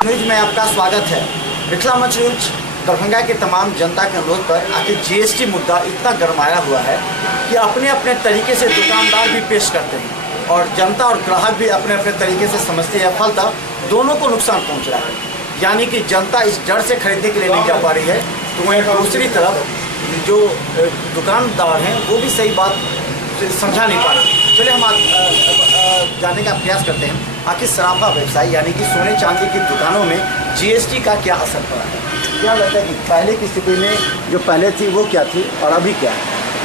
News में आपका स्वागत है। मिथिला मंच न्यूज दरभंगा के तमाम जनता के अनुरोध पर आखिर जीएसटी मुद्दा इतना गरमाया हुआ है कि अपने अपने तरीके से दुकानदार भी पेश करते हैं और जनता और ग्राहक भी अपने अपने तरीके से समझते हैं। फलतः दोनों को नुकसान पहुंच रहा है, यानी कि जनता इस डर से खरीदने के लिए नहीं जा पा रही है, तो वहीं दूसरी तरफ जो दुकानदार हैं वो भी सही बात समझा नहीं पा रहे। चलिए हम जानने का प्रयास करते हैं आखिर सराफा व्यवसाय यानी कि सोने चांदी की दुकानों में जीएसटी का क्या असर पड़ा है। क्या लगता है कि पहले की स्थिति में जो पहले थी वो क्या थी और अभी क्या है?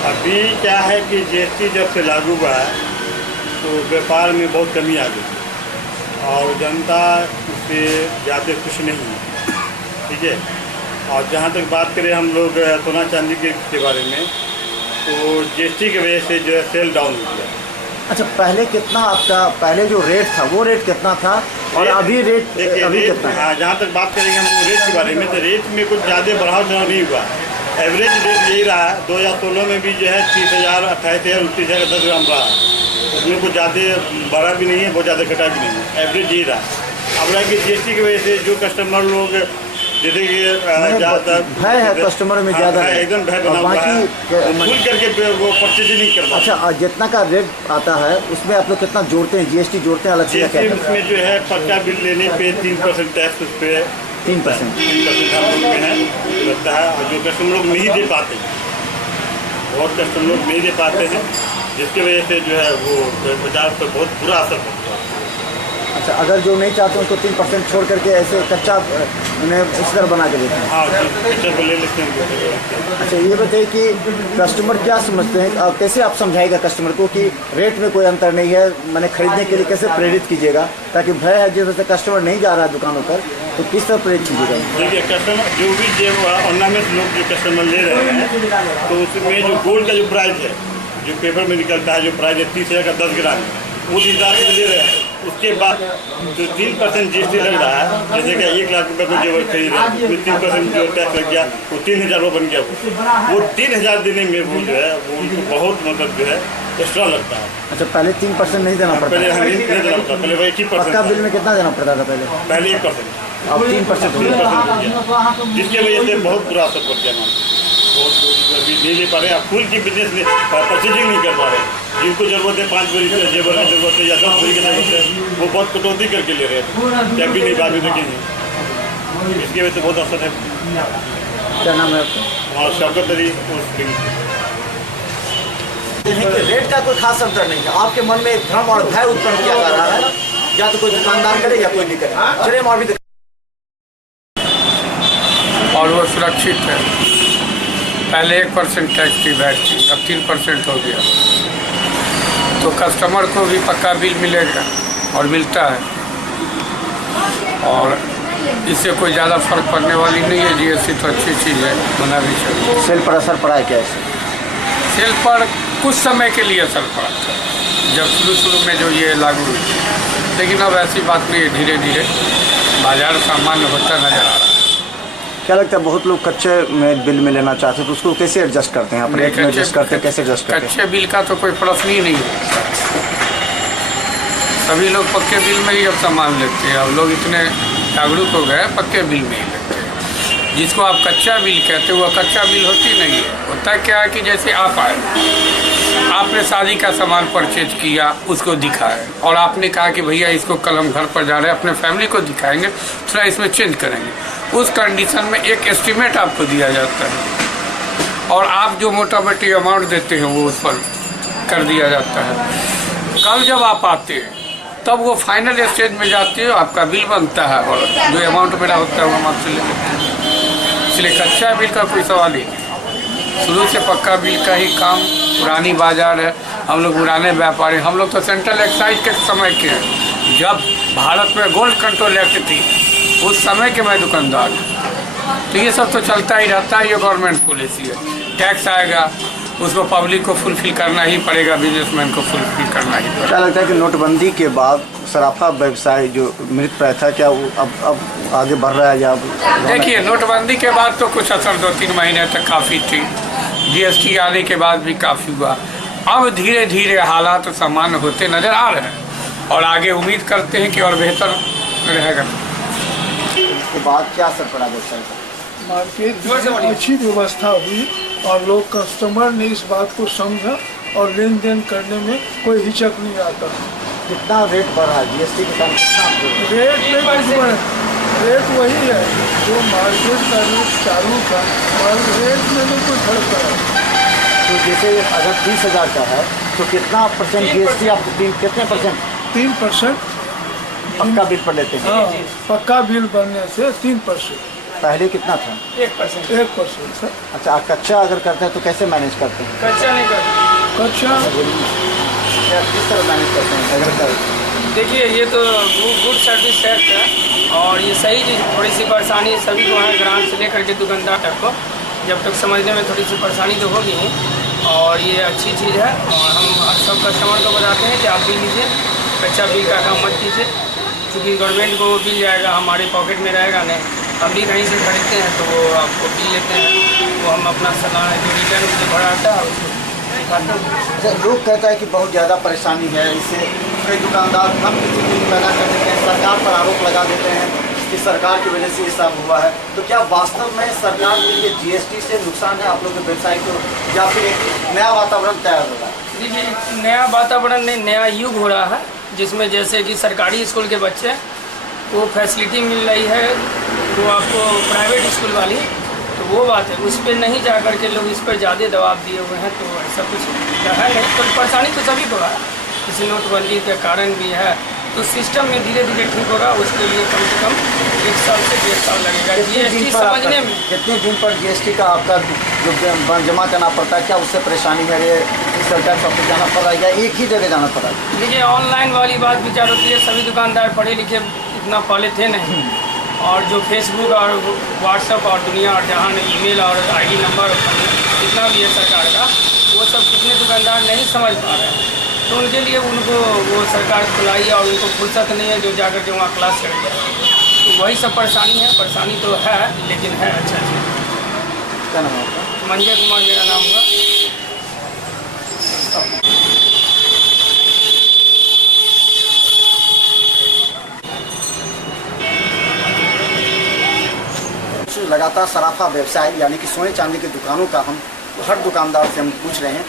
अभी क्या है कि जीएसटी जब से लागू हुआ है तो व्यापार में बहुत कमी आ गई और जनता उससे ज़्यादा खुश नहीं है, ठीक है। और जहाँ तक बात करें हम लोग सोना चांदी के बारे में, तो जीएसटी की वजह से जो है सेल डाउन हो गया। अच्छा, पहले कितना आपका पहले जो रेट था वो रेट कितना था और अभी रेट कितना है? हाँ, जहाँ तक बात करेंगे हम रेट के बारे में, तो रेट में कुछ ज़्यादा बढ़ाव नहीं हुआ। एवरेज रेट यही रहा है। 2016 में भी जो है 30,000, 28,000, 29,000 10 ग्राम रहा है। उसमें कुछ ज़्यादा बढ़ा भी नहीं है, बहुत ज़्यादा घटा भी नहीं है, एवरेज यही रहा। अब रहा कि जीएसटी की वजह से जो कस्टमर लोग जैसे कि ज़्यादा भय है कस्टमर में ज़्यादा एकदम भय बना हुआ है, खुल करके वो परचेज नहीं कर पाते। अच्छा, जितना का रेट आता है उसमें आप लोग कितना जोड़ते हैं? जीएसटी जोड़ते हैं अलग से? उसमें जो है पक्का बिल लेने पे 3% टैक्स उस पर 3% हम लोग में है लगता है। और जो कस्टमर लोग नहीं दे पाते, बहुत कस्टमर लोग नहीं दे पाते हैं, जिसकी वजह से जो है वो बाजार पर बहुत बुरा असर पड़ता है। अच्छा, अगर जो नहीं चाहते उनको 3% छोड़ करके ऐसे कच्चा उन्हें इस तरह बना के देते हैं? हाँ, कच्चा को ले लेते हैं। अच्छा, ये बताइए कि कस्टमर क्या समझते हैं और कैसे आप समझाएगा कस्टमर को कि रेट में कोई अंतर नहीं है, मैंने खरीदने के लिए कैसे प्रेरित कीजिएगा ताकि भय है जिस वजह से कस्टमर नहीं जा रहा है दुकानों पर, तो किस तरह प्रेरित कीजिएगा? देखिए, कस्टमर जो भी जो ऑर्नामेंट लोग जो कस्टमर ले रहे हैं, तो उसमें जो गोल्ड का जो प्राइस है, जो पेपर में निकलता है, जो प्राइस है 30,000 का 10 ग्राम, उस हिसाब से ले रहे हैं। उसके बाद जो 3% जीएसटी लग रहा है, जैसे कि 1 लाख रुपये को जो खरीद रहे हैं, 3% जो टैक्स लग गया, वो 3,000 रुपये बन गया। वो 3,000 देने में वो जो है वो उनको बहुत मतलब जो है एक्स्ट्रा लगता है। अच्छा, पहले 3% नहीं देना पड़ता? पहले हमें नहीं देना पड़ता, पहले वही 1%। पक्का बिल में कितना देना पड़ता था पहले 1%, अब 3% हो गया, जिसकी वजह से बहुत बुरा असर पड़ गया। बहुत अभी नहीं ले पा रहे हैं, फुल की बिजनेस में परचेजिंग नहीं कर पा रहे हैं। जिनको जरूरत है 5 बोरी के जेवर की जरूरत है या 10 बोरी की जरूरत है, वो बहुत कटौती करके ले रहे हैं, जब भी नहीं बाद में देखेंगे। इसकी वजह से बहुत असर है। क्या नाम है आपका? हमारा शौकत अली। रेट का कोई खास अंतर नहीं है, आपके मन में एक भ्रम और भय उत्पन्न किया जा रहा है, या तो कोई दुकानदार करे या कोई नहीं करे। चलिए हम और भी और वो सुरक्षित है। पहले 1% टैक्स की वैट थी, अब 3% हो गया, तो कस्टमर को भी पक्का बिल मिलेगा और मिलता है, और इससे कोई ज़्यादा फर्क पड़ने वाली नहीं है। जीएसटी तो अच्छी चीज़ है, होना भी चाहिए। सेल पर असर पड़ा है क्या? सेल पर कुछ समय के लिए असर पड़ा था जब शुरू में जो ये लागू हुई, लेकिन अब ऐसी बात नहीं है, धीरे धीरे बाजार सामान्य होता नजर आ रहा है। क्या लगता है बहुत लोग कच्चे में बिल में लेना चाहते हैं, तो उसको कैसे एडजस्ट करते हैं? आप रेट में एडजस्ट करते हैं, कैसे एडजस्ट करते हैं? कच्चे बिल का तो कोई प्रश्न ही नहीं है, सभी लोग पक्के बिल में ही अब सामान लेते हैं। अब लोग इतने जागरूक हो गए, पक्के बिल में ही लेते हैं। जिसको आप कच्चा बिल कहते हो, वह कच्चा बिल होती नहीं है। होता क्या है कि जैसे आप आए, आपने शादी का सामान परचेज किया, उसको दिखाए और आपने कहा कि भैया इसको कल हम घर पर जा रहे हैं, अपने फैमिली को दिखाएंगे, थोड़ा इसमें चेंज करेंगे। उस कंडीशन में एक एस्टीमेट आपको दिया जाता है और आप जो मोटा मोटी अमाउंट देते हैं वो उस पर कर दिया जाता है। कल जब आप आते हैं तब वो फाइनल स्टेज में जाते हो, आपका बिल बनता है और जो अमाउंट मेरा होता है वो हम आपसे ले लेते हैं। इसलिए कच्चा बिल का कोई सवाल ही नहीं। शुरू से पक्का बिल का ही काम, पुरानी बाजार है, हम लोग पुराने व्यापारी, हम लोग तो सेंट्रल एक्साइज के समय के हैं, जब भारत में गोल्ड कंट्रोल एक्ट थी उस समय के मैं दुकानदार। तो ये सब तो चलता ही रहता है, ये गवर्नमेंट पॉलिसी है। टैक्स आएगा, उसको पब्लिक को फुलफिल करना ही पड़ेगा, बिजनेसमैन को फुलफिल करना ही पड़ेगा। क्या लगता है कि नोटबंदी के बाद सराफा व्यवसाय जो मृत प्राय था, क्या वो अब आगे बढ़ रहा है या? देखिए, नोटबंदी के बाद तो कुछ असर 2-3 महीने तक काफ़ी थी, जीएसटी आने के बाद भी काफ़ी हुआ। अब धीरे धीरे हालात सामान्य होते नज़र आ रहे हैं और आगे उम्मीद करते हैं कि और बेहतर रहेगा। उसके बाद क्या असर पड़ा व्यवसाय पर? मार्केट में अच्छी व्यवस्था हुई और लोग कस्टमर ने इस बात को समझा और लेन देन करने में कोई हिचक नहीं आता। कितना रेट बढ़ा है जीएसटी के कारण? कितना रेट में कुछ बढ़े, रेट वही है जो मार्केट का रेट चालू था और रेट में भी कुछ फर्क पड़ा। तो जैसे अगर 30,000 का है तो कितना परसेंट जीएसटी आप कितने परसेंट? 3% पक्का बिल पर लेते हैं? हाँ, पक्का बिल बनने से 3%। पहले कितना था? 1% सर। अच्छा, कच्चा अगर करते हैं तो कैसे मैनेज करते हैं? कच्चा नहीं करते। कच्चा किस तरह मैनेज करते हैं अगर कर? देखिए ये तो गुड सर्विस टैक्स है और ये सही चीज़। थोड़ी सी परेशानी सभी को है, ग्राहक से लेकर के दुकानदार तक को जब तक समझने में थोड़ी सी परेशानी तो होगी ही। और ये अच्छी चीज़ है और हम सब कस्टमर को बताते हैं कि आप बिल लीजिए, कच्चा बिल का काम मत कीजिए, क्योंकि गवर्नमेंट को बिल जाएगा, हमारे पॉकेट में रहेगा नहीं। हम भी कहीं से खरीदते हैं तो वो आपको बिल लेते हैं, वो हम अपना सलाह जो रिटर्न जो भरा आता है उसको दिखाते हैं। लोग कहता है कि बहुत ज़्यादा परेशानी है, इससे कई दुकानदार हम किसी चीज़ पैदा कर देते हैं, सरकार पर आरोप लगा देते हैं कि सरकार की वजह से ये सब हुआ है। तो क्या वास्तव में सरकार के लिए जीएसटी से नुकसान है आप लोग के व्यवसाय को, या फिर एक नया वातावरण तैयार हो रहा है? देखिए नया वातावरण नहीं, नया युग हो रहा है जिसमें जैसे कि सरकारी स्कूल के बच्चे को फैसिलिटी मिल रही है वो आपको प्राइवेट स्कूल वाली, तो वो बात है। उस पर नहीं जा कर के लोग इस पर ज़्यादा दबाव दिए हुए हैं, तो ऐसा कुछ है नहीं। तो परेशानी तो सभी को है, किसी नोटबंदी के कारण भी है, तो सिस्टम में धीरे धीरे ठीक होगा। उसके लिए कम से कम 1 साल से 1.5 साल लगेगा जीएसटी समझने में। कितने दिन पर जीएसटी का आपका जो जमा करना पड़ता है, क्या उससे परेशानी है? सरकार ऑफिस जाना पड़ा या एक ही जगह जाना पड़ा? देखिए ऑनलाइन वाली बात विचार होती है, सभी दुकानदार पढ़े लिखे इतना पहले थे नहीं, और जो फेसबुक और व्हाट्सएप और दुनिया और जहाँ ईमेल और आईडी नंबर जितना भी है सरकार का, वो सब कितने दुकानदार नहीं समझ पा रहे हैं। तो उनके लिए उनको वो सरकार खुलाई और उनको फुर्सत नहीं है जो जाकर के वहाँ क्लास करेंगे। तो वही सब परेशानी है, परेशानी तो है लेकिन है अच्छा चीज़। क्या नाम है आपका? मंजय कुमार मेरा नाम हुआ। लगातार सराफा व्यवसाय यानी कि सोने चांदी की दुकानों का हम हर दुकानदार से हम पूछ रहे हैं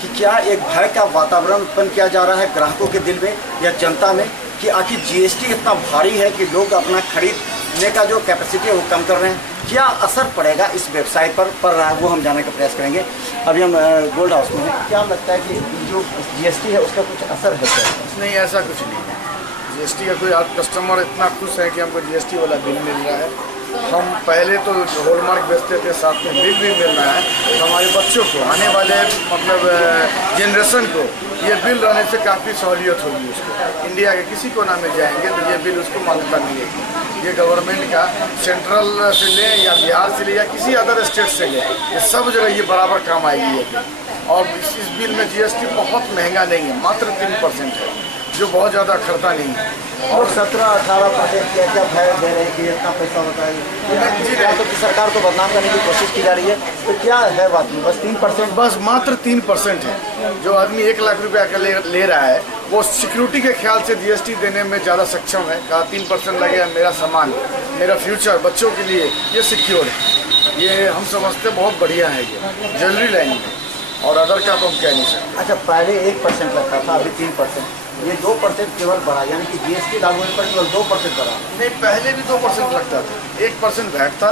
कि क्या एक भय का वातावरण उत्पन्न किया जा रहा है ग्राहकों के दिल में या जनता में, कि आखिर जीएसटी इतना भारी है कि लोग अपना खरीदने का जो कैपेसिटी है वो कम कर रहे हैं। क्या असर पड़ेगा इस व्यवसाय पर पड़ रहा है वो हम जानने का प्रयास करेंगे। अभी हम गोल्ड हाउस में हैं। क्या लगता है कि जो जीएसटी है उसका कुछ असर है क्या? नहीं, ऐसा कुछ नहीं है। जीएसटी का कोई कस्टमर इतना खुश है कि हमको जीएसटी वाला बिल मिल रहा है। हम पहले तो हॉलमार्क बेचते थे, साथ में बिल भी मिल रहा है। तो हमारे बच्चों को, आने वाले मतलब जनरेशन को ये बिल रहने से काफ़ी सहूलियत होगी। उसको इंडिया के किसी कोना में जाएंगे तो ये बिल उसको मान्यता मिलेगी। ये गवर्नमेंट का सेंट्रल से ले या बिहार से ले या किसी अदर स्टेट से ले, ये सब जगह ये बराबर काम आएगी ये बिल। और इस बिल में जीएसटी बहुत महंगा नहीं है, मात्र 3% है, जो बहुत ज़्यादा खर्चा नहीं है। और 17-18% क्या भय दे रहे हैं कि इतना पैसा होता है? या तो सरकार को बदनाम करने की कोशिश की जा रही है, तो क्या है बात में? बस 3%, बस मात्र 3% है। जो आदमी 1 लाख रुपया का ले रहा है वो सिक्योरिटी के ख्याल से जीएसटी देने में ज़्यादा सक्षम है। कहा 3% लगेगा, मेरा सामान, मेरा फ्यूचर, बच्चों के लिए ये सिक्योर है। ये हम समझते बहुत बढ़िया है ये ज्वेलरी लाइन में, और अदर का तो हम कह नहीं सकते। अच्छा, पहले 1% लगता था, अभी 3%, ये 2% केवल बढ़ा, यानी कि जीएसटी लागू होने पर केवल 2% बढ़ा। नहीं, पहले भी 2% लगता था। 1% वैट था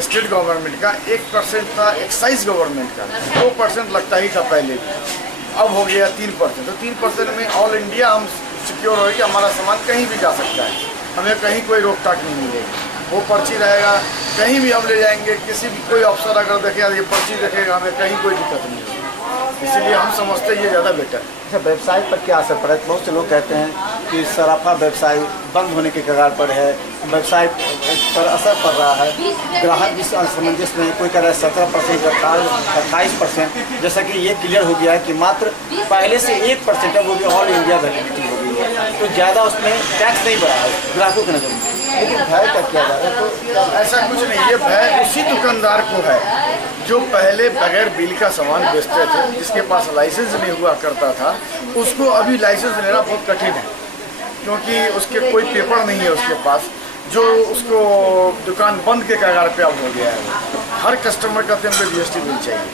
स्टेट गवर्नमेंट का, 1% था एक्साइज गवर्नमेंट का, 2% लगता ही था पहले भी। अब हो गया 3%। तो 3% में ऑल इंडिया हम सिक्योर हो कि हमारा सामान कहीं भी जा सकता है, हमें कहीं कोई रोक टाक नहीं मिलेगी। वो पर्ची रहेगा, कहीं भी हम ले जाएंगे, किसी भी कोई अफसर अगर देखेगा ये पर्ची देखेगा, हमें कहीं कोई दिक्कत नहीं होगी। इसलिए हम समझते हैं ये ज़्यादा बेटर है। अच्छा, व्यवसाय पर क्या असर पड़ा है? बहुत से लोग कहते हैं कि सराफा व्यवसाय बंद होने के कगार पर है, व्यवसाय पर असर पड़ रहा है। ग्राहक इस असमंजस में, कोई कह रहा है 17%, 28%, जैसा कि ये क्लियर हो गया है कि मात्र पहले से 1% है, वो भी ऑल इंडिया वैलिडिटी हो गई है, तो ज़्यादा उसमें टैक्स नहीं बढ़ा है ग्राहकों के नज़र में। लेकिन भय का किया जा रहा है, तो ऐसा कुछ नहीं। ये भय उसी दुकानदार को है जो पहले बगैर बिल का सामान बेचते थे, जिसके पास लाइसेंस नहीं हुआ करता था, उसको अभी लाइसेंस लेना बहुत कठिन है। क्योंकि उसके कोई पेपर नहीं है उसके पास, जो उसको दुकान बंद के कगार पे अब हो गया है। हर कस्टमर का हमको GST बिल चाहिए,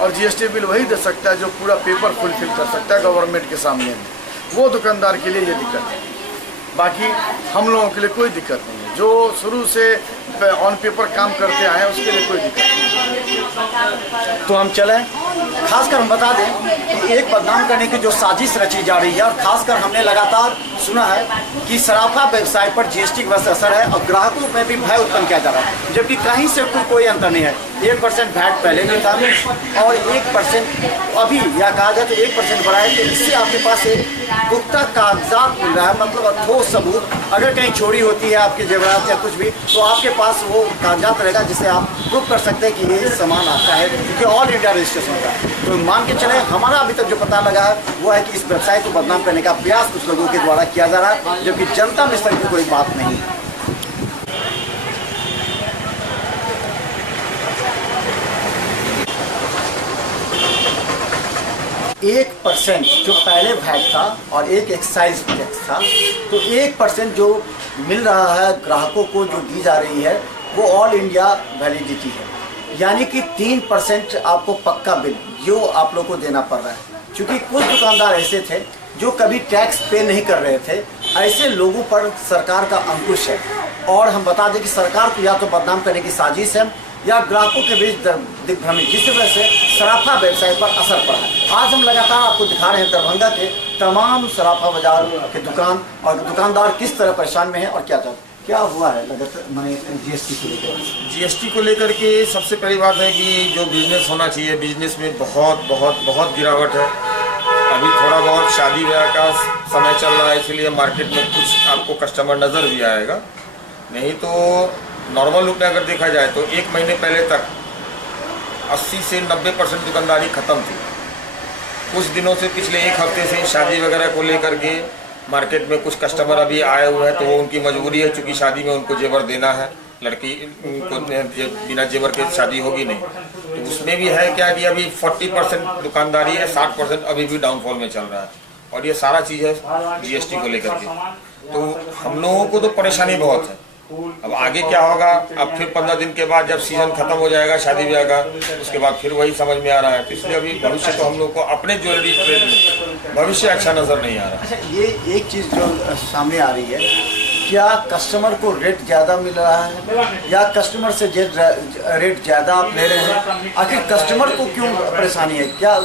और GST बिल वही दे सकता है जो पूरा पेपर फुलफिल कर सकता है गवर्नमेंट के सामने में। वो दुकानदार के लिए ये दिक्कत है, बाकी हम लोगों के लिए कोई दिक्कत नहीं है। जो शुरू से ऑन पेपर काम करते आए हैं उसके लिए कोई दिक्कत नहीं। तो हम चलें, खासकर हम बता दें कि एक बदनाम करने की जो साजिश रची जा रही है, और खासकर हमने लगातार सुना है कि सराफा व्यवसाय पर GST का वैसे असर है और ग्राहकों में भी भय उत्पन्न किया जा रहा है, जबकि कहीं से कोई अंतर नहीं है। 1% वैट पहले भी था और 1% अभी, या कहा जाए तो 1% बढ़ा है। तो इससे आपके पास एक पुख्ता कागजात मिल रहा है, मतलब ठोस सबूत। अगर कहीं चोरी होती है आपके जेवरात या कुछ भी, तो आपके पास वो कागजात रहेगा जिससे आप प्रूव कर सकते हैं कि ये सामान आपका है, क्योंकि ऑल इंडिया रजिस्ट्रेशन होता है। तो मान के चले, हमारा अभी तक जो पता लगा है वो है कि इस व्यवसाय को बदनाम करने का प्रयास कुछ लोगों के द्वारा किया जा रहा है, जबकि जनता में इस तरह की कोई बात नहीं है। 1% जो पहले वैट था और एक एक्साइज टैक्स था, तो 1% जो मिल रहा है ग्राहकों को, जो दी जा रही है, वो ऑल इंडिया वैलिडिटी है। यानी कि 3% आपको पक्का बिल जो आप लोग को देना पड़ रहा है। क्योंकि कुछ दुकानदार ऐसे थे जो कभी टैक्स पे नहीं कर रहे थे, ऐसे लोगों पर सरकार का अंकुश है। और हम बता दें कि सरकार को या तो बदनाम करने की साजिश है या ग्राहकों के बीच दिग्भ्रमित, जिसकी वजह से सराफा व्यवसाय पर असर पड़ा है। आज हम लगातार आपको दिखा रहे हैं दरभंगा के तमाम सराफा बाजार के दुकान और दुकानदार किस तरह परेशान में है और क्या हुआ है लगातार मैंने GST को लेकर। GST को लेकर के सबसे पहली बात है कि जो बिजनेस होना चाहिए, बिजनेस में बहुत गिरावट है। अभी थोड़ा बहुत शादी ब्याह का समय चल रहा है, इसलिए मार्केट में कुछ आपको कस्टमर नज़र भी आएगा, नहीं तो नॉर्मल लुक में अगर देखा जाए तो 1 महीने पहले तक 80 से 90% दुकानदारी ख़त्म थी। कुछ दिनों से, पिछले 1 हफ्ते से शादी वगैरह को लेकर के मार्केट में कुछ कस्टमर अभी आए हुए हैं, तो वो उनकी मजबूरी है, क्योंकि शादी में उनको जेवर देना है, लड़की को बिना जेवर के शादी होगी नहीं। तो उसमें भी है क्या कि अभी 40% दुकानदारी है, 60% अभी भी डाउनफॉल में चल रहा है, और ये सारा चीज़ है GST को लेकर के। तो हम लोगों को तो परेशानी बहुत है। अब आगे क्या होगा, अब फिर 15 दिन के बाद जब सीजन खत्म हो जाएगा शादी ब्याह का, उसके बाद फिर वही समझ में आ रहा है। तो इसलिए अभी भविष्य तो हम लोग को अपने ज्वेलरी ट्रेड में भविष्य अच्छा नज़र नहीं आ रहा। अच्छा, ये एक चीज़ जो सामने आ रही है, क्या कस्टमर को रेट ज़्यादा मिल रहा है या कस्टमर से रेट ज़्यादा आप ले रहे हैं? आखिर कस्टमर को क्यों परेशानी है? क्या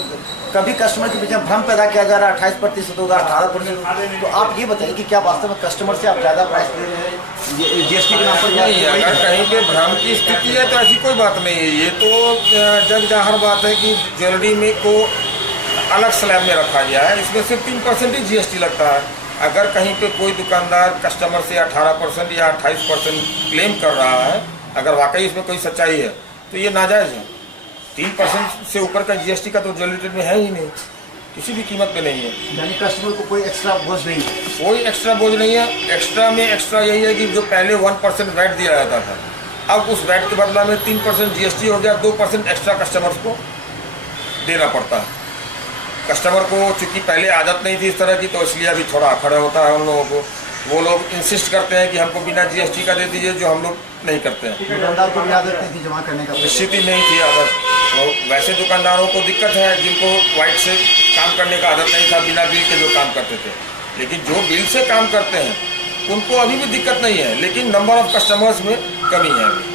कभी कस्टमर के पीछे भ्रम पैदा किया जा रहा है 28% होगा, 18%? तो आप ये बताइए कि क्या वास्तव में कस्टमर से आप ज़्यादा प्राइस दे रहे हैं GST के नाम पर? नहीं, अगर कहीं पे भ्रम की स्थिति है तो ऐसी कोई बात नहीं है। ये तो जग जाहिर बात है कि ज्वेलरी में को अलग स्लैब में रखा गया है, इसमें सिर्फ 3% ही GST लगता है। अगर कहीं पे कोई दुकानदार कस्टमर से 18% या 28% क्लेम कर रहा है, अगर वाकई इसमें कोई सच्चाई है, तो ये नाजायज़ है। 3% से ऊपर का GST का तो ज्वेलरी ट्रेड में है ही नहीं, किसी भी कीमत पे नहीं है। यानी कस्टमर को कोई एक्स्ट्रा बोझ नहीं है? कोई एक्स्ट्रा बोझ नहीं है। एक्स्ट्रा में एक्स्ट्रा यही है कि जो पहले 1% वैट दिया जाता था, अब उस वैट के बदला में 3% GST हो गया, 2% एक्स्ट्रा कस्टमर्स को देना पड़ता है। कस्टमर को चूँकि पहले आदत नहीं थी इस तरह की, तो इसलिए अभी थोड़ा अखड़ा होता है उन लोगों को। वो लोग इंसिस्ट करते हैं कि हमको बिना GST का दे दीजिए, जो हम लोग नहीं करते हैं। दुकानदार को भी आदत नहीं थी जमा करने का? निश्चित ही नहीं थी आदत। तो वैसे दुकानदारों को दिक्कत है जिनको वाइट से काम करने का आदत नहीं था, बिना बिल के जो काम करते थे। लेकिन जो बिल से काम करते हैं उनको अभी भी दिक्कत नहीं है, लेकिन नंबर ऑफ कस्टमर्स में कमी है अभी।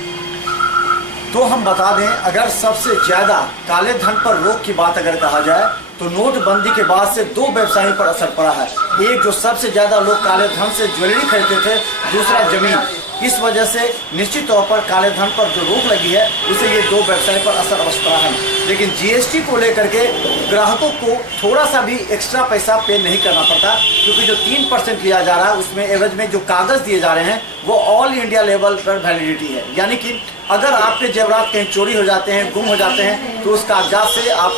तो हम बता दें, अगर सबसे ज़्यादा काले धन पर रोक की बात अगर कहा जाए तो नोटबंदी के बाद से 2 व्यवसायों पर असर पड़ा है। एक, जो सबसे ज़्यादा लोग काले धन से ज्वेलरी खरीदते थे, दूसरा जमीन। इस वजह से निश्चित तौर पर काले धन पर जो रोक लगी है, उससे ये 2 व्यवसाय पर असर अवश्य पड़ा है। लेकिन GST को लेकर के ग्राहकों को थोड़ा सा भी एक्स्ट्रा पैसा पे नहीं करना पड़ता, क्योंकि जो 3% लिया जा रहा है उसमें एवरेज में जो कागज़ दिए जा रहे हैं वो ऑल इंडिया लेवल पर वैलिडिटी है। यानी कि अगर आपके जेवरात कहीं चोरी हो जाते हैं, गुम हो जाते हैं, तो उस कागजात से आप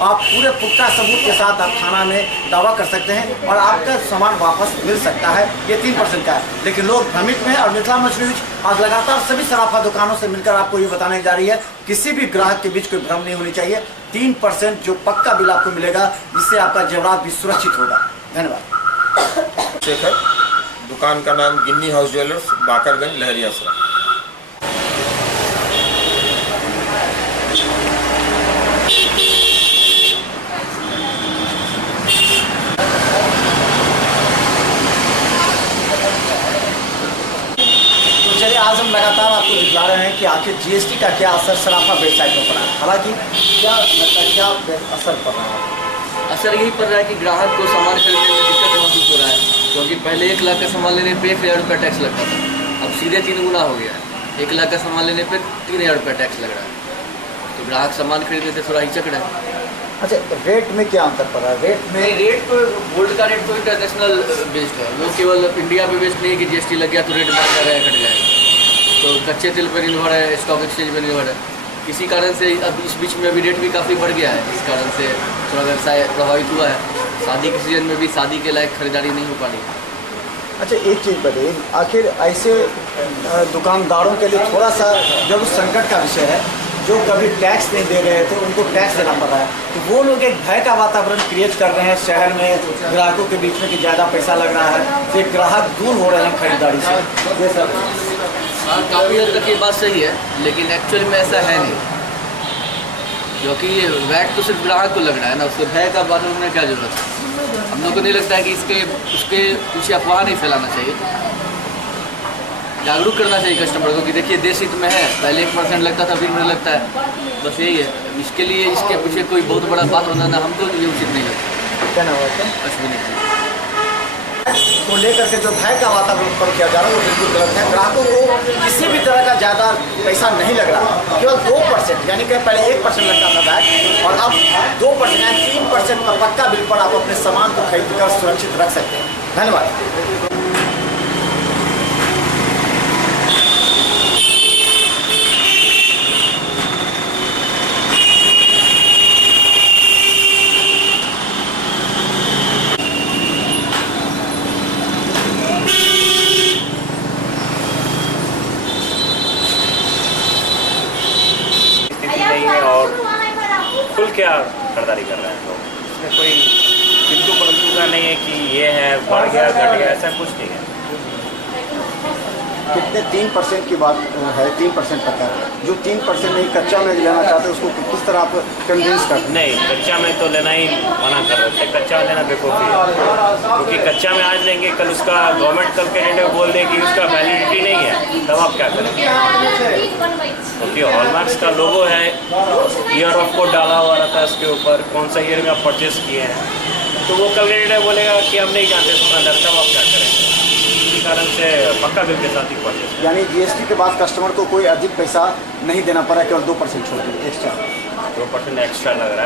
पूरे पुख्ता सबूत के साथ आप थाना में दावा कर सकते हैं और आपका सामान वापस मिल सकता है। ये 3% का है। लेकिन लोग भ्रमित में हैं और मिथिला मंच न्यूज आज लगातार सभी सराफा दुकानों से मिलकर आपको ये बताने जा रही है, किसी भी ग्राहक के बीच कोई भ्रम नहीं होनी चाहिए। 3% जो पक्का बिल आपको मिलेगा, जिससे आपका जेवरात भी सुरक्षित होगा। धन्यवाद। शेखर दुकान का नाम गिन्नी हाउस ज्वेलर्स, बाकरगंज, लहरियासराय। चलिए, आज हम लगातार आपको दिखला रहे हैं कि आखिर जीएसटी का क्या असर सराफा व्यवसाय पर पड़ा है। हालांकि क्या असर पड़ रहा है? असर यही पड़ रहा है कि ग्राहक को सामान खरीदने में दिक्कत महसूस हो रहा है, क्योंकि पहले 1 लाख का सामान लेने पे 1,000 रुपये टैक्स लगता था, अब सीधे 3 गुना हो गया है। 1 लाख का सामान लेने पे 3,000 रुपये टैक्स लग रहा है, तो ग्राहक सामान खरीदने से थोड़ा हिचक रहा है। अच्छा, रेट में क्या अंतर पड़ रहा है? रेट तो गोल्ड का रेट तो इंटरनेशनल बेस्ड है, वो केवल इंडिया पे बेस्ड नहीं है कि जीएसटी लग गया तो रेट बढ़ जाएगा या घट जाएगा। तो कच्चे तेल पर निर्भर है, स्टॉक एक्सचेंज पर निर्भर है। किसी कारण से अब इस बीच में अभी रेट भी काफ़ी बढ़ गया है, इस कारण से थोड़ा व्यवसाय प्रभावित हुआ है। शादी के सीजन में भी शादी के लायक खरीदारी नहीं हो पा रही। अच्छा, एक चीज़ बताइए, आखिर ऐसे दुकानदारों के लिए थोड़ा सा जब संकट का विषय है, जो कभी टैक्स नहीं दे रहे थे उनको टैक्स देना पड़ रहा है, तो वो लोग एक भय का वातावरण क्रिएट कर रहे हैं शहर में ग्राहकों के बीच में कि ज़्यादा पैसा लग रहा है, तो ग्राहक दूर हो रहे हैं खरीदारी से। ये सब काफ़ी हद तक ये बात सही है, लेकिन एक्चुअली में ऐसा है नहीं, क्योंकि वैट तो सिर्फ ग्राहक को लग रहा है ना, उसके भय का बात में क्या जरूरत है। हम लोग को नहीं लगता है कि उसके पीछे अफवाह नहीं फैलाना चाहिए, जागरूक करना चाहिए कस्टमर को कि देखिए देश हित में है। पहले 1% लगता था, फिर मुझे लगता है, बस यही है। इसके लिए इसके पीछे कोई बहुत बड़ा बात होना ना हमको ये उचित नहीं लगता। क्या नाम है? अश्विनी को लेकर के जो भय का वातावरण उत्पन्न किया जा रहा है वो बिल्कुल गलत है। ग्राहकों को किसी भी तरह का ज़्यादा पैसा नहीं लग रहा, केवल 2%, यानी कि पहले 1% लगता था बैग, और अब 2% यानी 3% पर पक्का बिल पर आप अपने सामान को खरीद कर सुरक्षित रख सकते हैं। धन्यवाद। खुल क्या खरीदारी कर रहे हैं लोग, इसमें कोई किंतु परंतु का नहीं है कि ये है बढ़ गया घट गया, ऐसा कुछ नहीं है। कितने 3% की बात है, 3% तक है। जो 3% नहीं कच्चा में लेना चाहते उसको किस तरह आप कन्विंस करते? नहीं, कच्चा में तो लेना ही मना कर रहे थे, कच्चा लेना बेवकूफ़ी है, क्योंकि कच्चा में आज लेंगे कल उसका गवर्नमेंट कल के रेट में बोल दे कि उसका वैलिडिटी नहीं है, तब आप क्या करेंगे? क्योंकि हॉलमार्क्स का लोगो है, ईयर ऑफ कोड डाला हुआ रहता है उसके ऊपर, कौन सा ईयर में आप परचेस किए हैं, तो वो कल के रेट में बोलेगा कि हम नहीं जानते दुकानदार, तब आप क्या करेंगे? इसी कारण से पक्का बिल के साथ ही परचेस। यानी जीएसटी के बाद कस्टमर को कोई अधिक पैसा नहीं देना पड़ा, केवल 2% छोड़ के एक्स्ट्रा 2% एक्स्ट्रा लग रहा है।